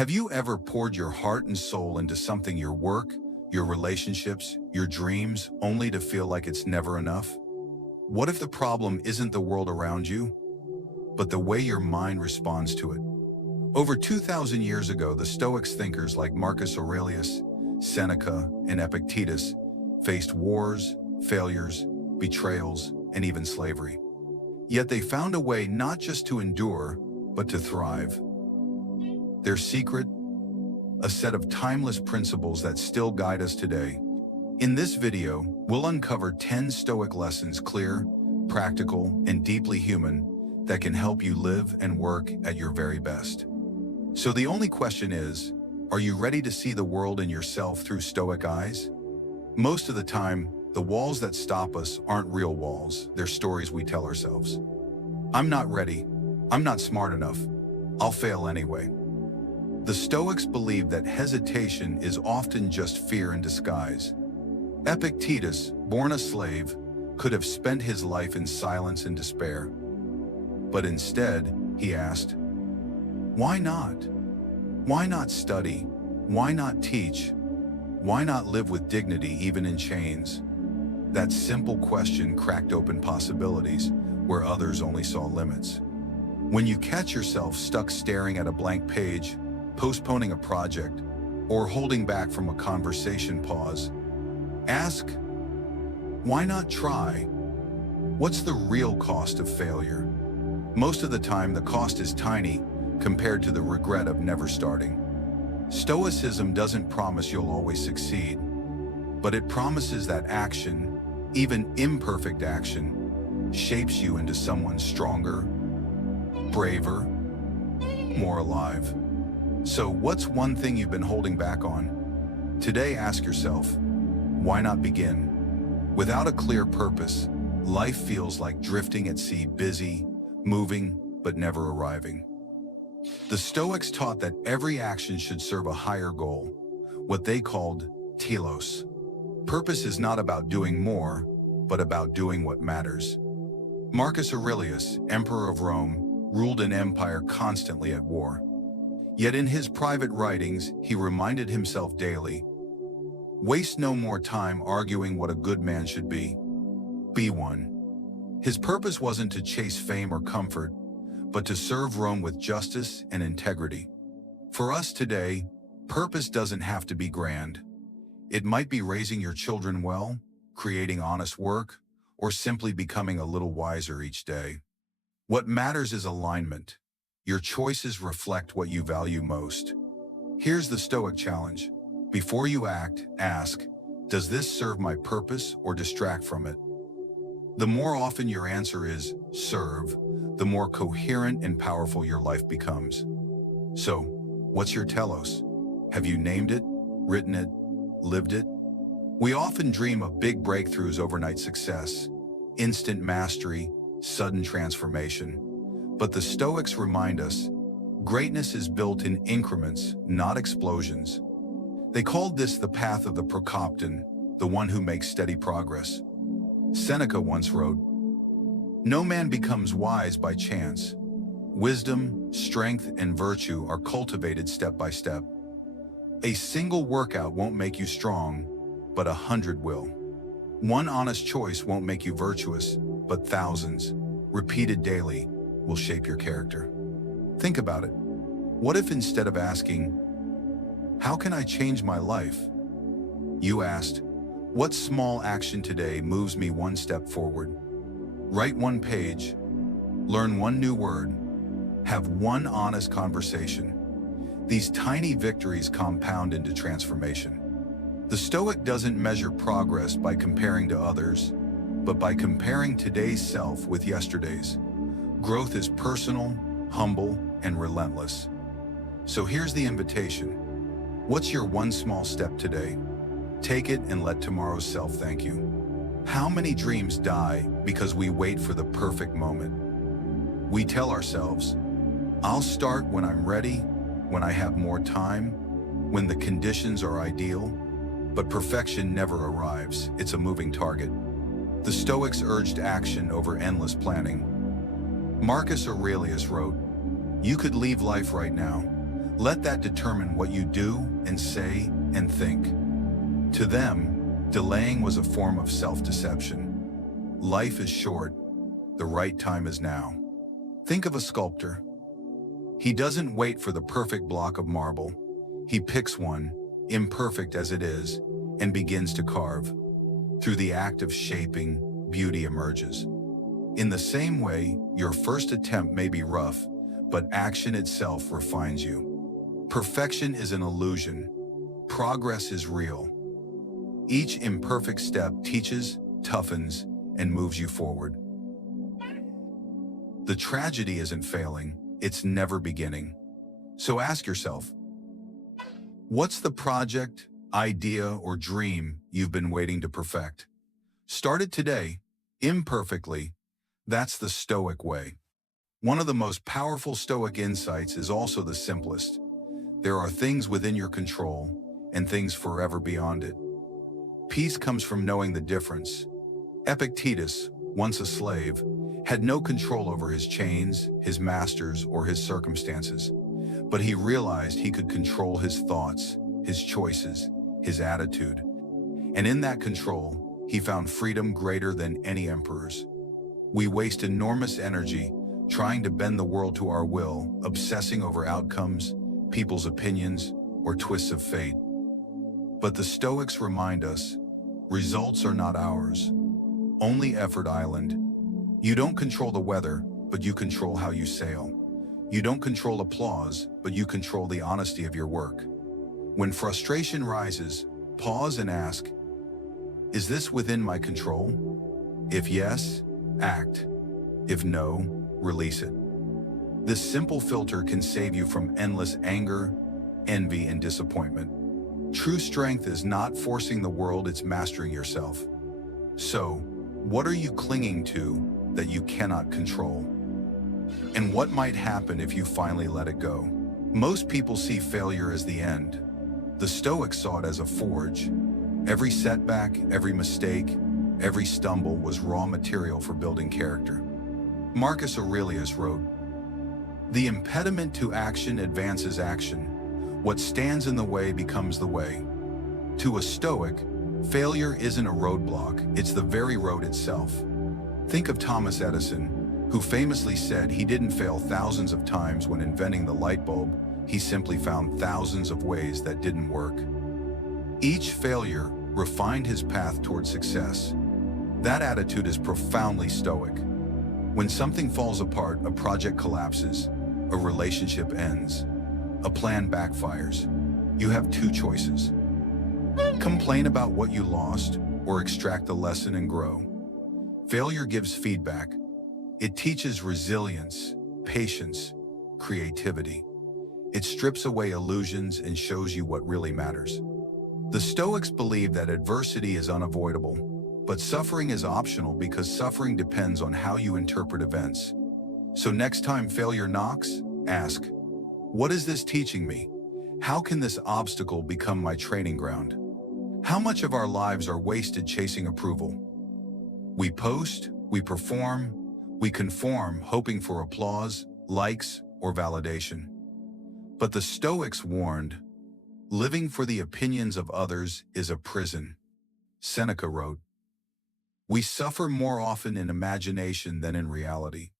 Have you ever poured your heart and soul into something, your work, your relationships, your dreams, only to feel like it's never enough? What if the problem isn't the world around you, but the way your mind responds to it? Over 2,000 years ago, the Stoics thinkers like Marcus Aurelius, Seneca, and Epictetus faced wars, failures, betrayals, and even slavery. Yet they found a way not just to endure, but to thrive. Their secret? A set of timeless principles that still guide us today. In this video, we'll uncover 10 Stoic lessons, clear, practical, and deeply human, that can help you live and work at your very best. So the only question is, are you ready to see the world and yourself through Stoic eyes? Most of the time, the walls that stop us aren't real walls, they're stories we tell ourselves. I'm not ready. I'm not smart enough. I'll fail anyway. The Stoics believe that hesitation is often just fear in disguise. Epictetus, born a slave, could have spent his life in silence and despair. But instead, he asked, why not? Why not study? Why not teach? Why not live with dignity even in chains? That simple question cracked open possibilities where others only saw limits. When you catch yourself stuck staring at a blank page, postponing a project, or holding back from a conversation, pause. Ask, why not try? What's the real cost of failure? Most of the time, the cost is tiny compared to the regret of never starting. Stoicism doesn't promise you'll always succeed, but it promises that action, even imperfect action, shapes you into someone stronger, braver, more alive. So what's one thing you've been holding back on? Today, ask yourself, why not begin? Without a clear purpose, life feels like drifting at sea, busy, moving, but never arriving. The Stoics taught that every action should serve a higher goal, what they called telos. Purpose is not about doing more, but about doing what matters. Marcus Aurelius, emperor of Rome, ruled an empire constantly at war. Yet in his private writings, he reminded himself daily, waste no more time arguing what a good man should be. Be one. His purpose wasn't to chase fame or comfort, but to serve Rome with justice and integrity. For us today, purpose doesn't have to be grand. It might be raising your children well, creating honest work, or simply becoming a little wiser each day. What matters is alignment. Your choices reflect what you value most. Here's the Stoic challenge. Before you act, ask, does this serve my purpose or distract from it? The more often your answer is serve, the more coherent and powerful your life becomes. So, what's your telos? Have you named it, written it, lived it? We often dream of big breakthroughs, overnight success, instant mastery, sudden transformation. But the Stoics remind us, greatness is built in increments, not explosions. They called this the path of the Procopton, the one who makes steady progress. Seneca once wrote, no man becomes wise by chance. Wisdom, strength, and virtue are cultivated step by step. A single workout won't make you strong, but 100 will. One honest choice won't make you virtuous, but thousands, repeated daily, will shape your character. Think about it. What if instead of asking, how can I change my life? You asked, what small action today moves me one step forward? Write one page, learn one new word, have one honest conversation. These tiny victories compound into transformation. The Stoic doesn't measure progress by comparing to others, but by comparing today's self with yesterday's. Growth is personal, humble, and relentless. So here's the invitation. What's your one small step today? Take it and let tomorrow's self thank you. How many dreams die because we wait for the perfect moment? We tell ourselves, I'll start when I'm ready, when I have more time, when the conditions are ideal. But perfection never arrives, it's a moving target. The Stoics urged action over endless planning. Marcus Aurelius wrote, you could leave life right now, Let that determine what you do and say and think. To them, delaying was a form of self-deception. Life is short. The right time is now. Think of a sculptor. He doesn't wait for the perfect block of marble. He picks one, imperfect as it is, and begins to carve. Through the act of shaping, beauty emerges. In the same way, your first attempt may be rough, but action itself refines you. Perfection is an illusion. Progress is real. Each imperfect step teaches, toughens, and moves you forward. The tragedy isn't failing, it's never beginning. So ask yourself, what's the project, idea, or dream you've been waiting to perfect? Start it today, imperfectly. That's the Stoic way. One of the most powerful Stoic insights is also the simplest. There are things within your control and things forever beyond it. Peace comes from knowing the difference. Epictetus, once a slave, had no control over his chains, his masters, or his circumstances. But he realized he could control his thoughts, his choices, his attitude. And in that control, he found freedom greater than any emperor's. We waste enormous energy trying to bend the world to our will, obsessing over outcomes, people's opinions, or twists of fate. But the Stoics remind us, results are not ours, only effort island. You don't control the weather, but you control how you sail. You don't control applause, but you control the honesty of your work. When frustration rises, pause and ask, is this within my control? If yes, act. If no, release it. This simple filter can save you from endless anger, envy, and disappointment. True strength is not forcing the world, it's mastering yourself. So, what are you clinging to that you cannot control? And what might happen if you finally let it go? Most people see failure as the end. The Stoics saw it as a forge. Every setback, every mistake, every stumble was raw material for building character. Marcus Aurelius wrote, "The impediment to action advances action. What stands in the way becomes the way." To a Stoic, failure isn't a roadblock, it's the very road itself. Think of Thomas Edison, who famously said he didn't fail thousands of times when inventing the light bulb, he simply found thousands of ways that didn't work. Each failure refined his path toward success. That attitude is profoundly Stoic. When something falls apart, a project collapses, a relationship ends, a plan backfires, you have two choices. Complain about what you lost or extract the lesson and grow. Failure gives feedback. It teaches resilience, patience, creativity. It strips away illusions and shows you what really matters. The Stoics believe that adversity is unavoidable, but suffering is optional because suffering depends on how you interpret events. So next time failure knocks, ask, what is this teaching me? How can this obstacle become my training ground? How much of our lives are wasted chasing approval? We post, we perform, we conform, hoping for applause, likes, or validation. But the Stoics warned, living for the opinions of others is a prison. Seneca wrote, "We suffer more often in imagination than in reality."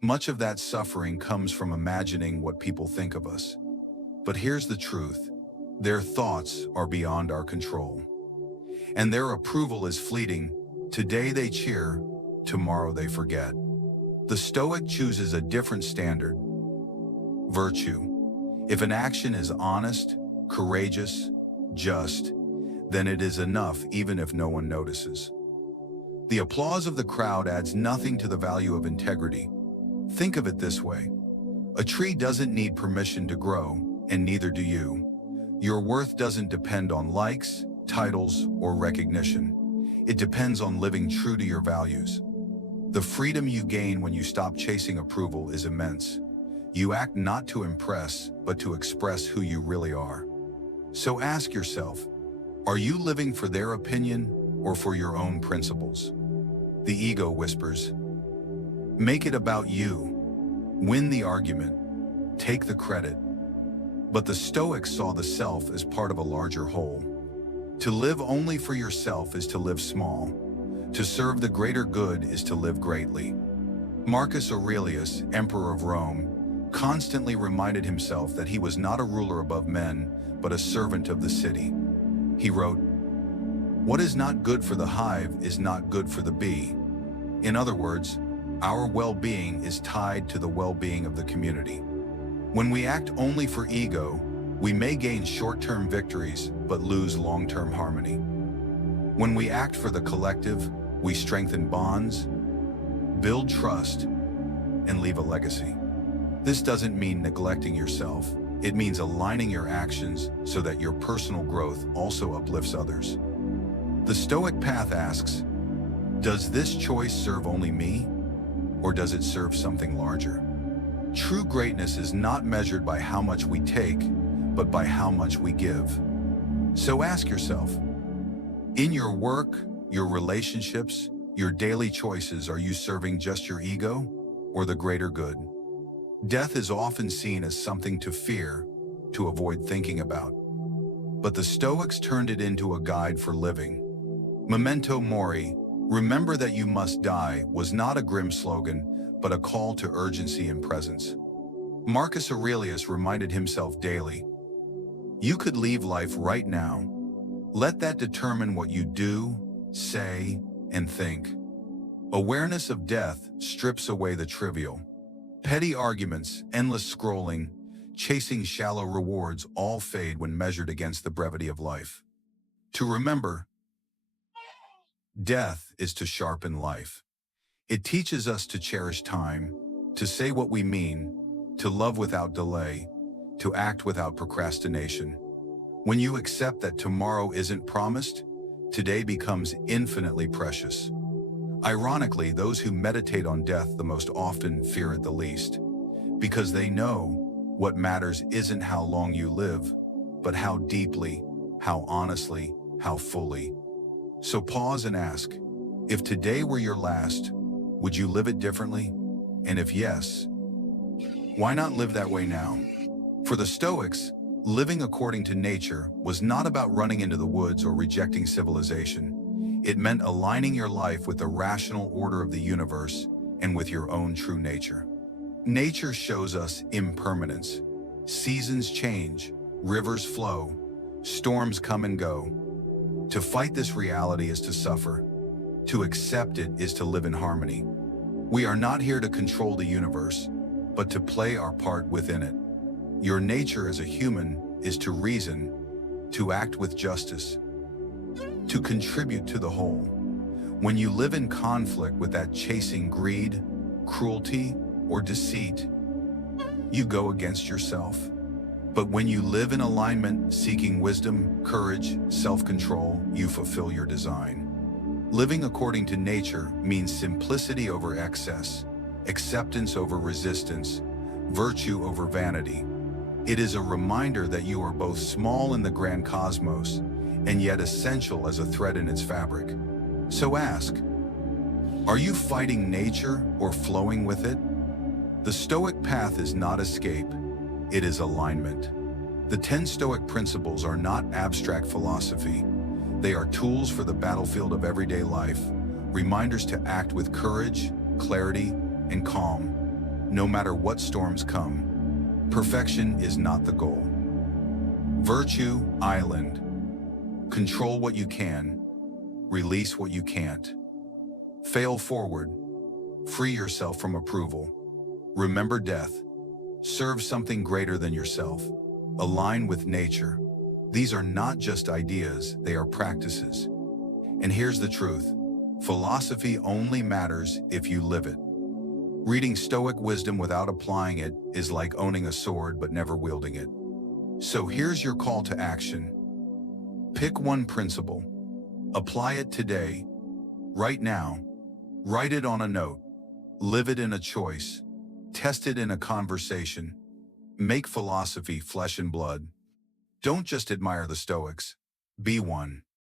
Much of that suffering comes from imagining what people think of us. But here's the truth. Their thoughts are beyond our control. And their approval is fleeting. Today they cheer, tomorrow they forget. The Stoic chooses a different standard. Virtue. If an action is honest, courageous, just, then it is enough even if no one notices. The applause of the crowd adds nothing to the value of integrity. Think of it this way. A tree doesn't need permission to grow, and neither do you. Your worth doesn't depend on likes, titles, or recognition. It depends on living true to your values. The freedom you gain when you stop chasing approval is immense. You act not to impress, but to express who you really are. So ask yourself, are you living for their opinion or for your own principles? The ego whispers, make it about you. Win the argument. Take the credit. But the Stoics saw the self as part of a larger whole. To live only for yourself is to live small. To serve the greater good is to live greatly. Marcus Aurelius, emperor of Rome, constantly reminded himself that he was not a ruler above men, but a servant of the city. He wrote, "What is not good for the hive is not good for the bee." In other words, our well-being is tied to the well-being of the community. When we act only for ego, we may gain short-term victories but lose long-term harmony. When we act for the collective, we strengthen bonds, build trust, and leave a legacy. This doesn't mean neglecting yourself. It means aligning your actions so that your personal growth also uplifts others. The Stoic path asks, does this choice serve only me, or does it serve something larger? True greatness is not measured by how much we take, but by how much we give. So ask yourself, in your work, your relationships, your daily choices, are you serving just your ego or the greater good? Death is often seen as something to fear, to avoid thinking about. But the Stoics turned it into a guide for living. Memento mori, remember that you must die, was not a grim slogan, but a call to urgency and presence. Marcus Aurelius reminded himself daily, you could leave life right now. Let that determine what you do, say, and think. Awareness of death strips away the trivial. Petty arguments, endless scrolling, chasing shallow rewards all fade when measured against the brevity of life. To remember, death is to sharpen life. It teaches us to cherish time, to say what we mean, to love without delay, to act without procrastination. When you accept that tomorrow isn't promised, today becomes infinitely precious. Ironically, those who meditate on death the most often fear it the least, because they know what matters isn't how long you live, but how deeply, how honestly, how fully. So pause and ask, if today were your last, would you live it differently? And if yes, why not live that way now? For the Stoics, living according to nature was not about running into the woods or rejecting civilization. It meant aligning your life with the rational order of the universe and with your own true nature. Nature shows us impermanence. Seasons change, rivers flow, storms come and go. To fight this reality is to suffer. To accept it is to live in harmony. We are not here to control the universe, but to play our part within it. Your nature as a human is to reason, to act with justice, to contribute to the whole. When you live in conflict with that chasing greed, cruelty, or deceit, you go against yourself. But when you live in alignment, seeking wisdom, courage, self-control, you fulfill your design. Living according to nature means simplicity over excess, acceptance over resistance, virtue over vanity. It is a reminder that you are both small in the grand cosmos and yet essential as a thread in its fabric. So ask, are you fighting nature or flowing with it? The Stoic path is not escape, it is alignment. The 10 Stoic principles are not abstract philosophy. They are tools for the battlefield of everyday life, reminders to act with courage, clarity, and calm, no matter what storms come. Perfection is not the goal. Virtue, island. Control what you can, release what you can't. Fail forward, free yourself from approval. Remember death, serve something greater than yourself. Align with nature. These are not just ideas, they are practices. And here's the truth, philosophy only matters if you live it. Reading Stoic wisdom without applying it is like owning a sword but never wielding it. So here's your call to action. Pick one principle. Apply it today, right now. Write it on a note. Live it in a choice. Test it in a conversation. Make philosophy flesh and blood. Don't just admire the Stoics. Be one.